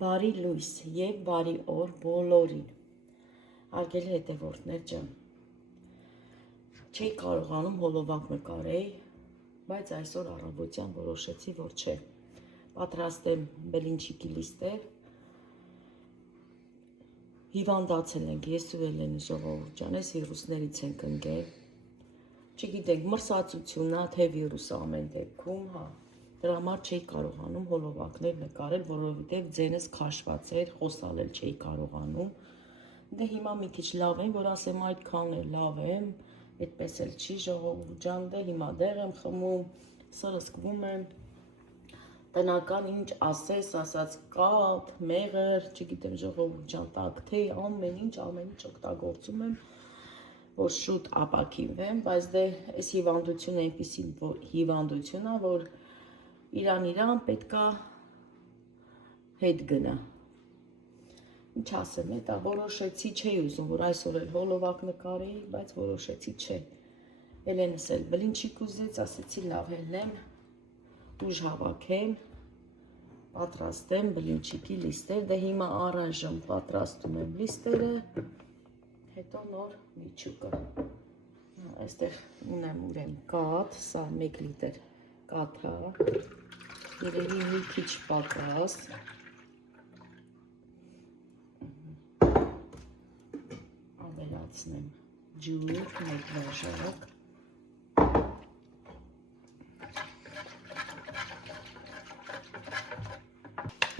Բարի լույս և բարի օր բոլորին, արգելի հետևորդներ ջան, չէի կարողանում հոլովակ նկարեի, բայց այսօր առավոտյան որոշեցի, որ չէ, պատրաստեմ բլինչիկի լիստեր, հիվանդացել ենք, ես ու Էլենի ժողովուրդ ջան, այս վիրուսներից ենք ընկել, չգիտենք մրսածությունն է, թե վիրուսը ամեն դեպքում, դրա համար չէի կարողանում հոլովակներ նկարել, որովհետև ձենս քաշված էր, խոսալել չէի կարողանում, դե հիմա մի քիչ լավ եմ, որ ասեմ այդքան էլ լավ եմ, այդպես էլ չի ժողովուրդ ջան, դե հիմա դեղ եմ խմում, սրսկվում եմ, տնական ինչ ասես, ասած կաթ, մեղր, չգիտեմ ժողովուրդ ջան, տաքթեյ, ամեն ինչ օգտագործում եմ, որ շուտ ապաքինվեմ, բայց դե այս հիվանդությունը այնպիսի հիվանդություն է, որ իրան պետքա հետ գնա, ինչ ասեմ, հետա որոշեցի, չէի ուզում, որ այսօր էլ հոլովակ նկարեի, բայց որոշեցի չէ, Էլենս էլ բլինչիկ ուզեց, ասեցի լավ հելնեմ, ուժ հավաքեմ, պատրաստեմ բլինչիկի լիստեր, դե հիմա առայժմ պատրաստում եմ լիստերը, հետո նոր միջուկը, այստեղ ունեմ ուրեմ կաթ, սա 1 լիտր կաթ է, երևի մի քիչ պակաս, ավելացնեմ ջուր, 1 բաժակ,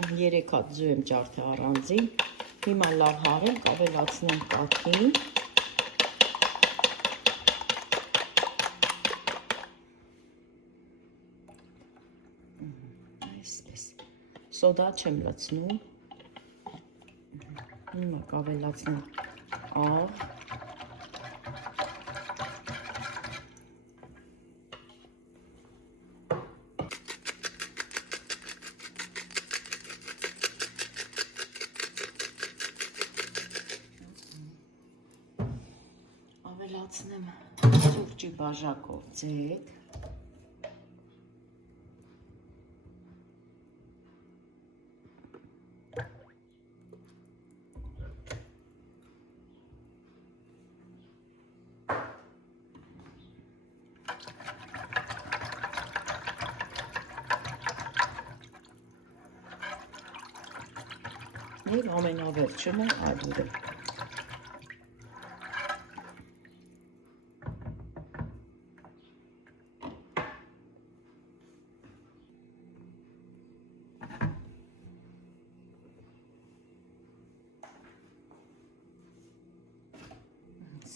3 հատ ձու եմ ջարդել առանձին, հիմա լավ հարեմ, ավելացնեմ կաթին, այսպես, սոդա չեմ լցնում, հիմա կավելացնեմ աղ, ավելացնեմ սուրճի բաժակով ձեթ, և ամենավերջում է ալյուրը։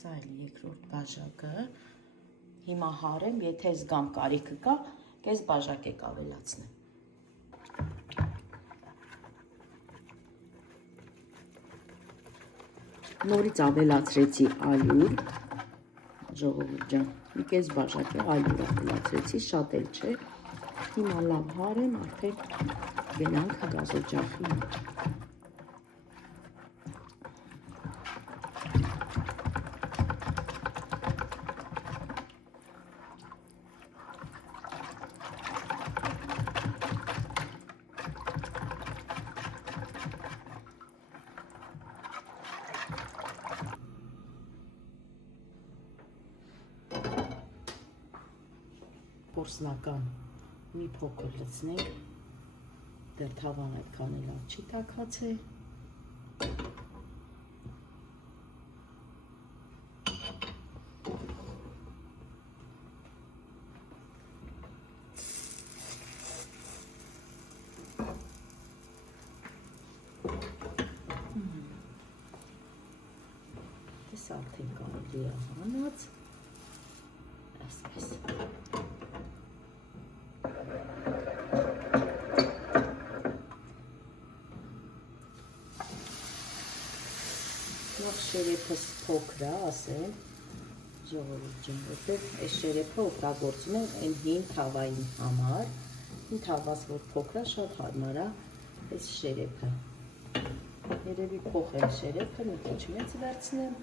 Սա էլ երկրորդ բաժակը, հիմա հարեմ, եթե զգամ կարիքը կա, կես բաժակ եք ավելացնեմ։ Նորից ավելացրեցի ալյուր, ժողովուրդ ջան, մի կես բաժակ ալյուր ավելացրեցի, շատ էլ չէ, հիմա լավ հարեմ, արդեն գնանք գազօջախի մոտ։ Փորձնական մի փոքր լցնենք, դեռ թավան այդքան էլ չի տաքացել, դες արդեն կարելի է հանած, այսպես։ Նախ շերեփս փոքր է, ասեմ, ժողովուրդ ջան, որտեղ այս շերեփը օգտագործում եմ այն հին թավային համար, հին թավաս որ փոքր է, շատ հարմար է այս շերեփը։ Երևի փոխեմ շերեփը, մի քիչ մեծ վերցնեմ։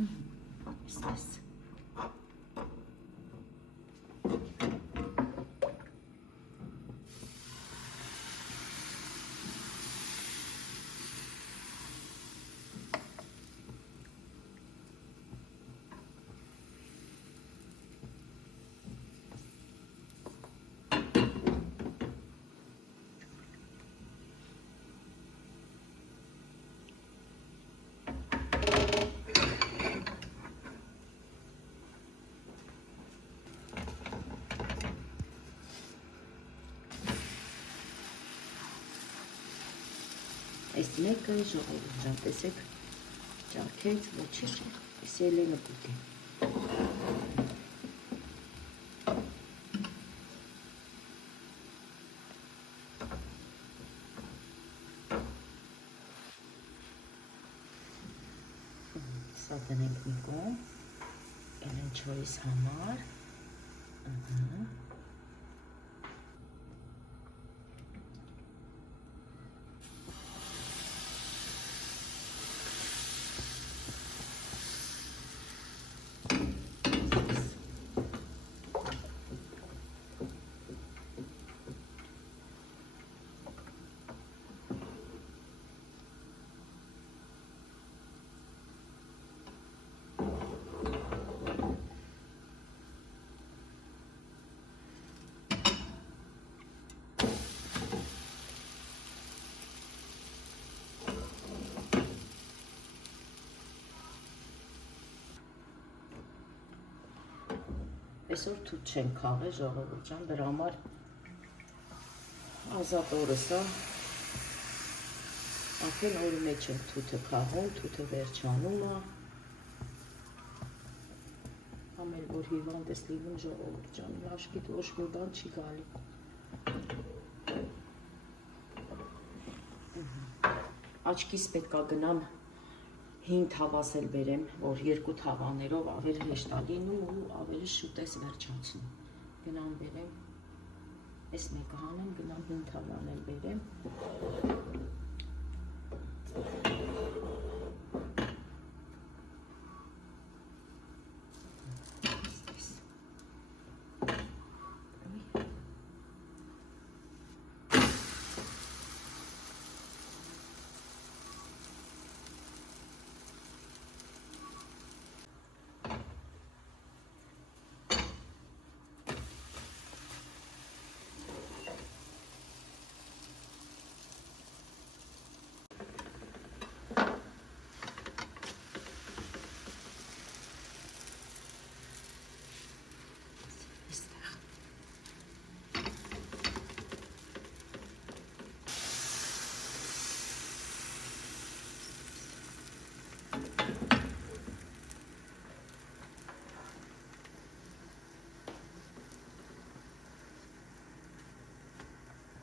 Այսպես։ Այս մեկը ժողովուրդ ջան, տեսեք, ճարքեց, ոչինչ, այս Ելենը կուտի։ Սա դնենք մի կողմ, Ելեն չորիս համար, Այսօր թութ չենք քաղել ժողովուրդ ջան, դրա համար ազատ օրս է, արդեն օրի մեջ ենք թութը քաղում, թութը վերջանում է, ամեն որ հիվանդ ես լինում ժողովուրդ ջան, լաշկիդ ոչ մի բան չի գալի։ Աչքիս պետք է գնամ 5 թավասել բերեմ, որ 2 թավաներով ավելի հեշտ է լինում ու ավելի շուտ ես վերջացնում։ Գնամ բերեմ, այս մեկը հանեմ, գնամ 5 թավանել բերեմ։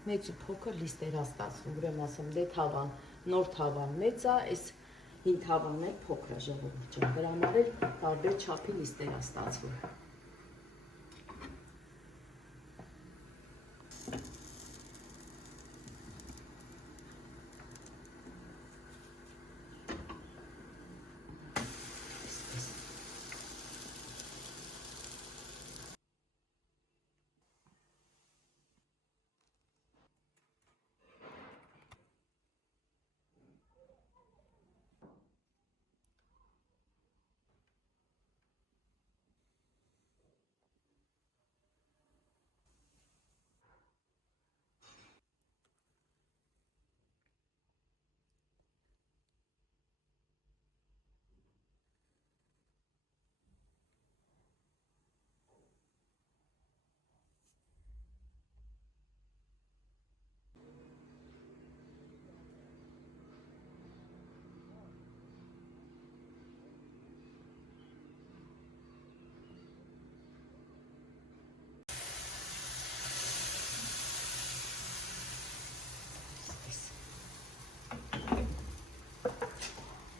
Մեծ ու փոքր լիստեր ստացվում, ուրեմն ասեմ, դե թավան, նոր թավան մեծ է, այս 5 թավանն էլ փոքր է ժողովուրդ ջան, դրա համար էլ տարբեր չափի լիստեր է ստացվում։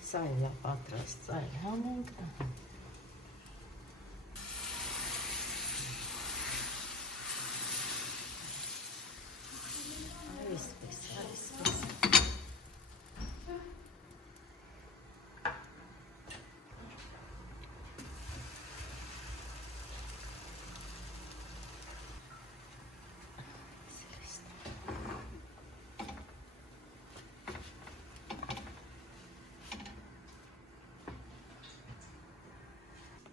Սա էլ է պատրաստ, սա էլ հանենք, այսպես, այսպես,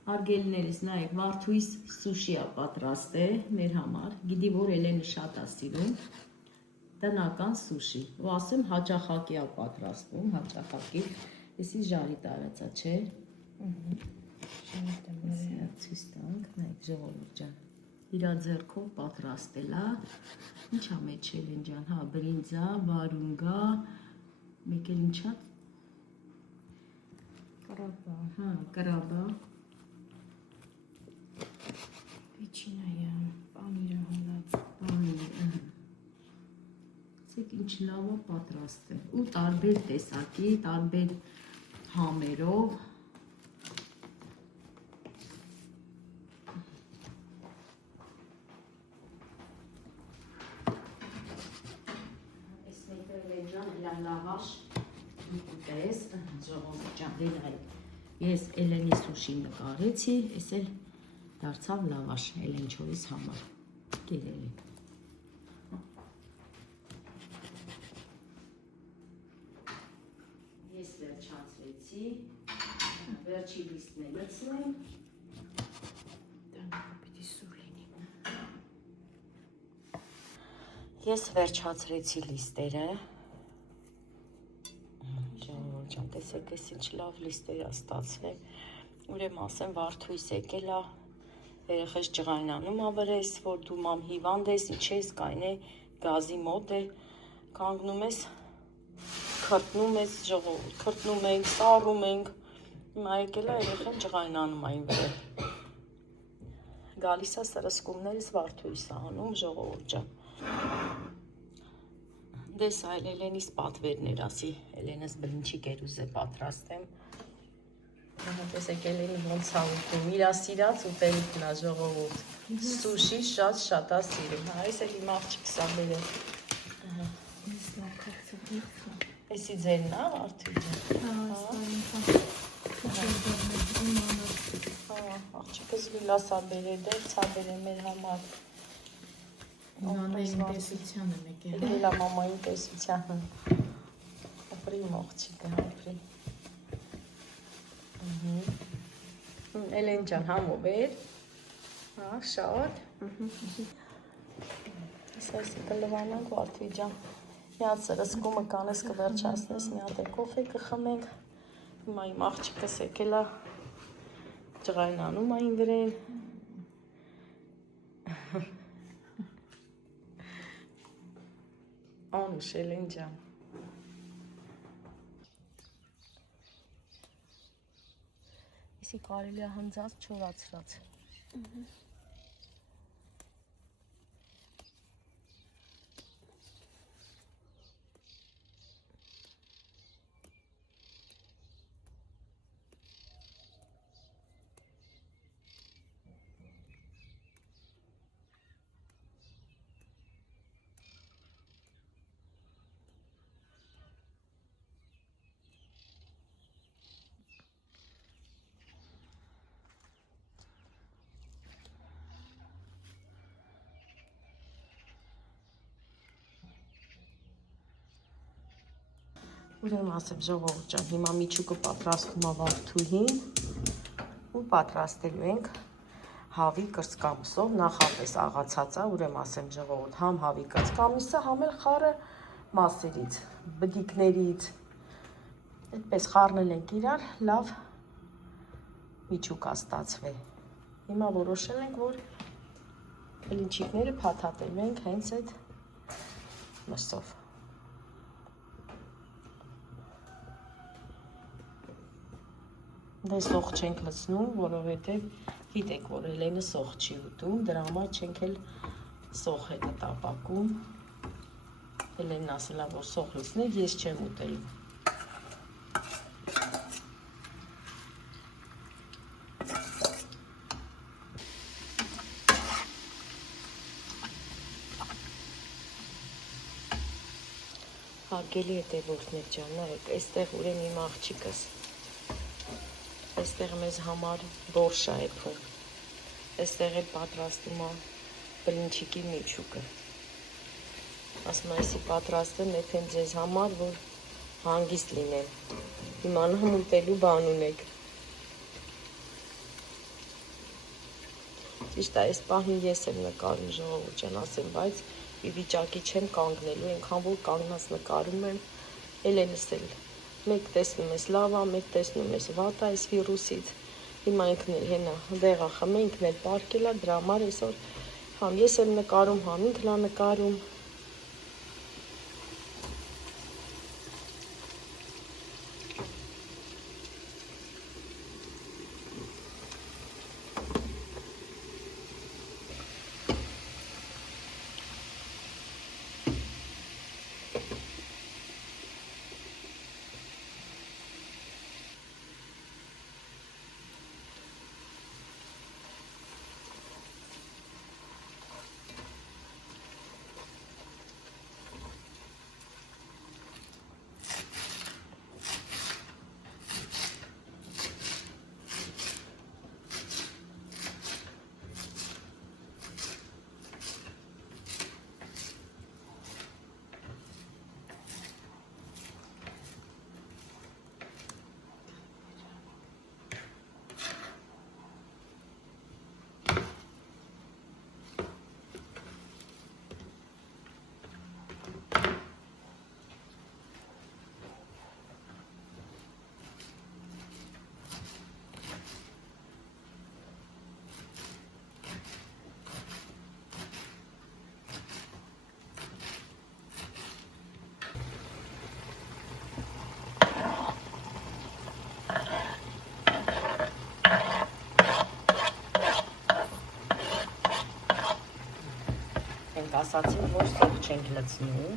Արգելներս նայեք, Վարդույս սուշի է պատրաստել մեր համար, գիտի որ Էլենը շատ է սիրում, տնական սուշի, ու ասեմ հաճախակի է պատրաստում, հաճախակի, եսի ժարի տարածա, չէ, ցույց տանք, նայեք ժողովուրդ ջան, իրա ձեռքով պատրաստել է, ինչ է մեջ Էլեն ջան, հա, բրինձա, վարունգա, մեկ էլ ինչա, կրաբա, հա, կրաբա, Վիչինայա, պանիրը հալած, պանիրը, ցեք ինչ լավ է պատրաստել, ու տարբեր տեսակի, տարբեր համերով, ես մեկը լեջան լավաշ, ուտես, ժողովուրդ ջան, ես Էլենի սուշին նկարեցի, ես էլ դարձավ լավաշ Էլենչովիս համար, գերելի։ Ես վերջացրեցի, վերջի լիստն է լցնեմ, պիտի սուր լինի։ Ես վերջացրեցի լիստերը, ժողովուրդ ջան, տեսեք ես ինչ լավ լիստեր է ստացվել, ուրեմն ասեմ Վարդույս եկել է, երեխես ջղայնանում ավրես, որ դու մամ հիվանդ ես, ինչ ես կայնե, գազի մոտ է, կանգնում ես, քրտնում ես ժողովուրդ, քրտնում ենք, սառում ենք, հիմա եկել է երեխեն ջղայնանում այն վրա, գալիս է սրսկումներս Վարդույս է անում ժողովուրդ ջան, դես այլ Էլենիս պատվերներ ասի, Էլենս բրինչի կերուզ է պատրաստեմ, տեսեք Էլենի ոնց է ուտում, իրա սիրած ուտելիքն է ժողովուրդ, սուշի շատ է սիրում, այս էլ իմ աղջիկս է բերել, էսի ձերն է Վարդույս աղջիկս լիլաս է բերել, դերց է բերել մեր համար, Նանային տեսությանը մեկ է, եկել է մամայի տեսությանը, ապրի աղջիկը, ապրի, Էլեն ջան համով էր, հա, շատ, այսի կլվանանք Վարդույս ջան, միած սրսկումը կանես կվերջացնես, մի հատ է կոֆե կխմենք, հիմա իմ աղջիկս եկել է, ջղայնանում այն վրեն, անուշ Էլեն ջան, Իսի կարելի է հնձած չորացրած, ուրեմն ասեմ ժողովուրդ ջան, հիմա միջուկը պատրաստում է Վարդուհին ու պատրաստելու ենք հավի կրծքամսով, նախապես աղացած է, ուրեմն ասեմ ժողովուրդ, համ հավի կրծքամիսը, համ էլ խառը մասերից, բդիկներից, այդպես խառնել ենք իրար, լավ միջուկ է ստացվել, հիմա որոշել ենք, որ բլինչիկները փաթաթելու ենք հենց այդ մսով, դե սոխ չենք լցնում, որովհետև գիտեք, որ Էլենը սոխ չի ուտում, դրա համար չենք էլ սոխ հետը տապակում, Էլենն ասել է, որ սոխ լցնեք, ես չեմ ուտելու, հարգելի հետևորդներ ջան, նայեք, այստեղ ուրեմն իմ աղջիկս, այստեղ մեզ համար բորշ է եփում, այստեղ էլ պատրաստում է բլինչիկի միջուկը, ասում է, այսի պատրաստեմ եփեմ ձեզ համար, որ հանգիստ լինեմ, իմանամ ուտելու բան ունեք, Ճիշտ է, այս պահին ես եմ նկարում ժողովուրդ ջան, ասեմ, բայց ի վիճակի չեմ կանգնելու, այնքան որ կանգնած նկարում եմ, Էլենս էլ մեկ տեսնում ես լավ է, մեկ տեսնում ես վատ է այս վիրուսից։ Հիմա ինքն էլ հենա դեղա խմե, ինքն էլ պարկել է, դրա համար այսօր համ ես եմ նկարում, համ ինքն է նկարում։ Ասացին, որ սոկ չենք լցնում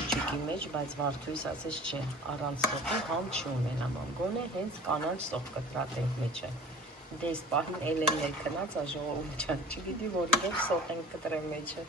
իջիկի մեջ, բայց Վարդուհիս ասեց չէ, առանց սոկի համ չունենամ, գոնե հենց կանաչ սոկ կտրատենք մեջը։ Դե այս պահին Էլենն էլ քնած է ժողովուրդ ջան, չգիտի որ իրոք սոկ ենք կտրել մեջը։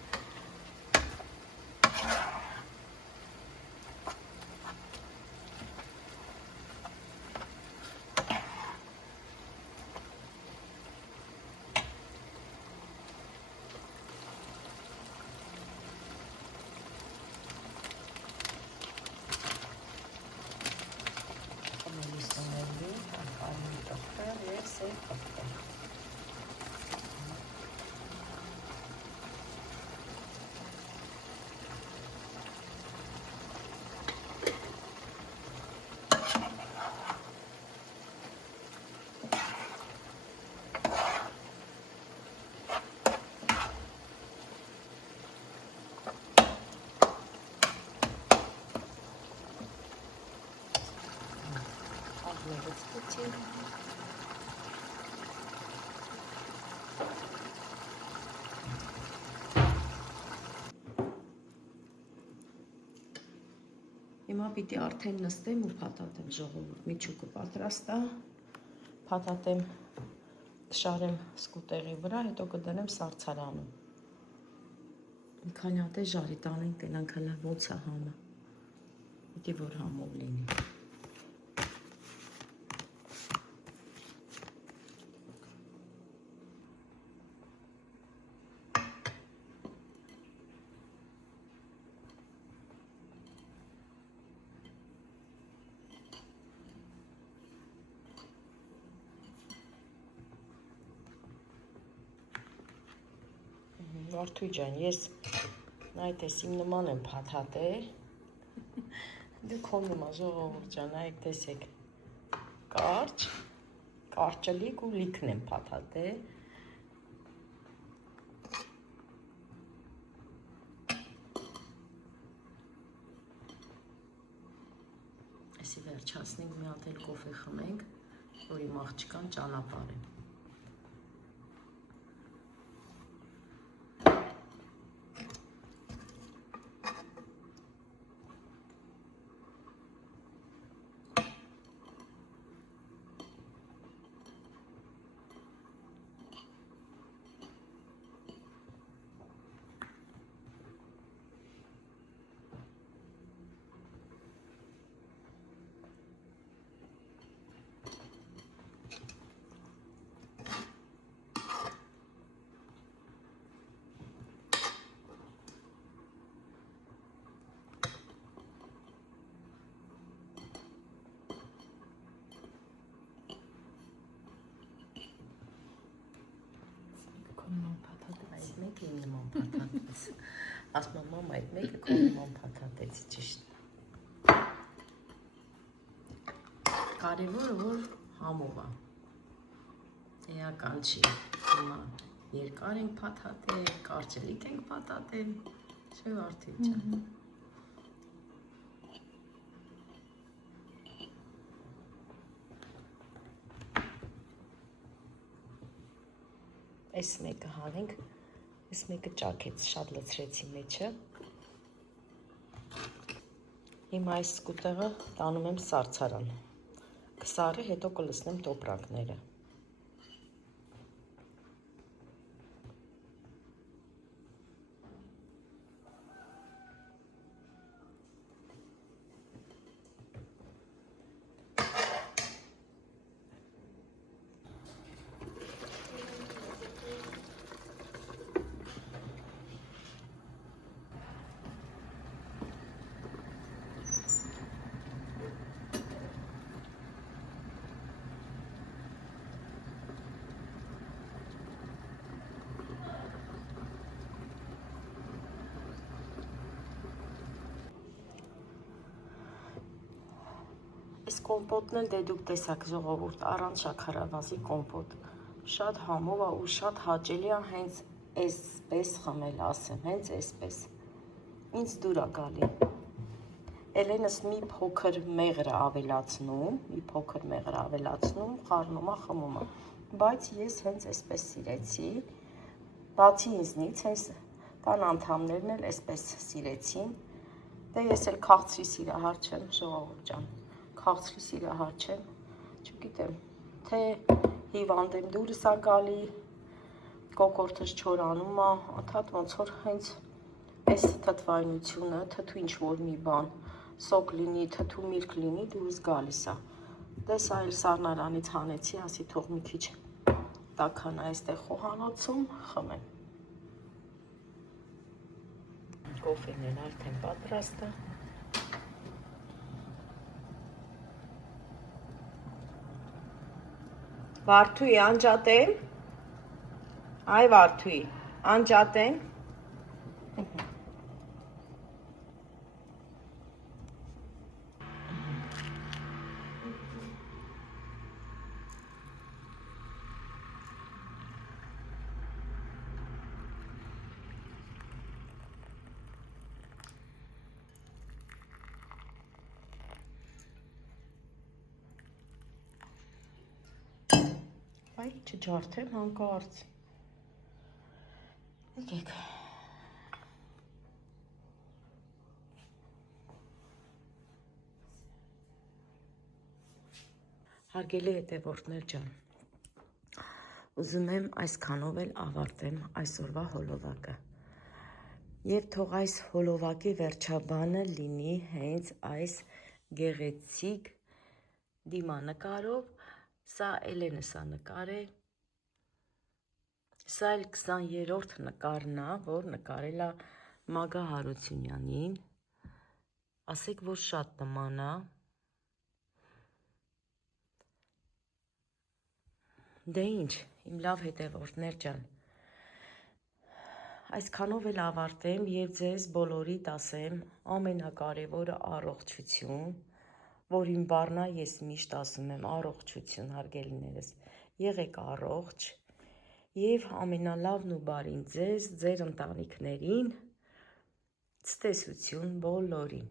Հիմա պիտի արդեն նստեմ ու փաթաթեմ ժողովուրդ, միջուկը պատրաստ է, փաթաթեմ, կշարեմ սկուտերի վրա, հետո կդնեմ սառցարանում։ Մի քանի հատ է ժարի տանենք, տենանք հլա ոնց է համը, պիտի որ համով լինի։ Վարդուհի ջան, ես նայեք ես իմ նման եմ փաթաթել, դու քո նման ժողովուրդ ջան, նայեք տեսեք, կարճը լիք ու լիքն եմ փաթաթել, այսի վերջացնենք, մի հատ էլ կոֆե խմենք, որ իմ աղջկան ճանապարհ է։ իմ նման փաթաթեց։ Ասում եմ մամա, այդ մեկը քո նման փաթաթեցի ճիշտ։ Կարևորը որ համով է։ Էական չի։ Հիմա երկար ենք փաթաթել, կարճլիկ ենք փաթաթել, չէ՞ Վարդիկ ջան։ Այս մեկը հանենք, այս մեկը ճաքեց, շատ լցրեցի մեջը։ Հիմա այս սկուտեղը տանում եմ սառցարան։ Կսառի, հետո կլցնեմ տոպրակները։ Այս կոմպոտն էլ դե դուք տեսաք ժողովուրդ, առանց շաքարավազի կոմպոտ։ Շատ համով է ու շատ հաճելի է հենց այսպես խմել, ասեմ, հենց այսպես։ Ինձ դուր է գալի։ Էլենս մի փոքր մեղր ավելացնում, խառնում է, խմում է։ Բայց ես հենց այսպես սիրեցի, բացի ինձնից, հենց տան անդամներն էլ այսպես սիրեցին։ Դե ես էլ քաղցրի սիրահար չեմ, ժողովուրդ ջան։ Քաղցրի սիրահար չեմ, չգիտեմ, թե հիվանդ եմ, դուրս է գալի, կոկորդս չորանում է, անդադ ոնց որ հենց այս թթվայնությունը, թթու ինչ-որ մի բան, սոկ լինի, թթու միրգ լինի, դուրս գալիս է։ Դե սա էլ սառնարանից հանեցի, ասի թող մի քիչ տաքանա այստեղ խոհանոցում, խմեմ։ Կոֆեն էլ արդեն պատրաստ է։ Վարդուի, անջատեմ։ Այ Վարդուի, անջատեմ։ Այ չջարդեմ հանկարծ։ Եկեք։ Հարգելի հետևորդներ ջան, ուզում եմ այսքանով էլ ավարտեմ այսօրվա հոլովակը։ Եվ թող այս հոլովակի վերջաբանը լինի հենց այս գեղեցիկ դիմանկարով, սա Էլենս է նկարել, սա էլ 20-րդ նկարն է, որ նկարել է Մագա Հարությունյանին, ասեք, որ շատ նման է, դե ինչ, իմ լավ հետևորդներ ջան, այսքանով էլ ավարտեմ և ձեզ բոլորիդ ասեմ ամենակարևորը առողջություն, որ իմ բառն է, ես միշտ ասում եմ առողջություն, հարգելիներս, եղեք առողջ և ամենալավն ու բարին ձեզ, ձեր ընտանիքներին, ցտեսություն բոլորին։